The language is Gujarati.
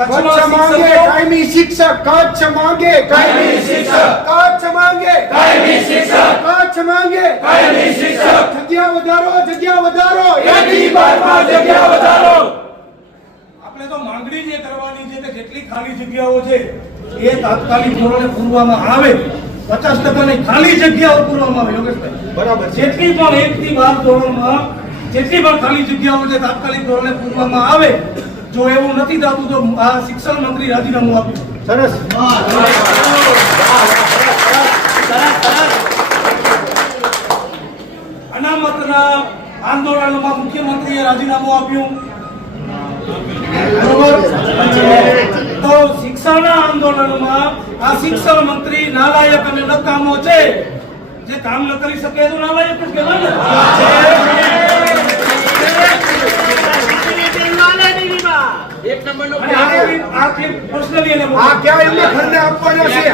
कच्छ मांगे कायमी शिक्षक, कच्छ मांगे कायमी शिक्षक, कच्छ मांगे कायमी शिक्षक, कच्छ मांगे कायमी शिक्षक। जग्या વધારો એકી બારમાં જગ્યા વધારો। આપણે તો માંગણી જે કરવાની છે કે જેટલી ખાલી જગ્યાઓ છે એ તાત્કાલિક ધોરણે પૂરવામાં આવે। 50% ની ખાલી જગ્યાઓ પૂરવામાં આવે યોગેશભાઈ, બરાબર। જેટલી પણ 1 થી 12 ધોરણમાં જેટલી પણ ખાલી જગ્યાઓ છે તાત્કાલિક ધોરણે પૂરવામાં આવે। જો એવું નથી થતું તો આ શિક્ષણ મંત્રી રાજીનામું આપ્યું। સરસ। અનામતના આંદોલનમાં મુખ્યમંત્રીએ રાજીનામું આપ્યું। તો શિક્ષણના આંદોલનમાં આ શિક્ષણ મંત્રી નાલાયક અને નકામો છે। જે કામ ન કરી શકે તો નાલાયક જ કહેવાય ને। આ ક્યાં એમને ઘરને આપવાના છે?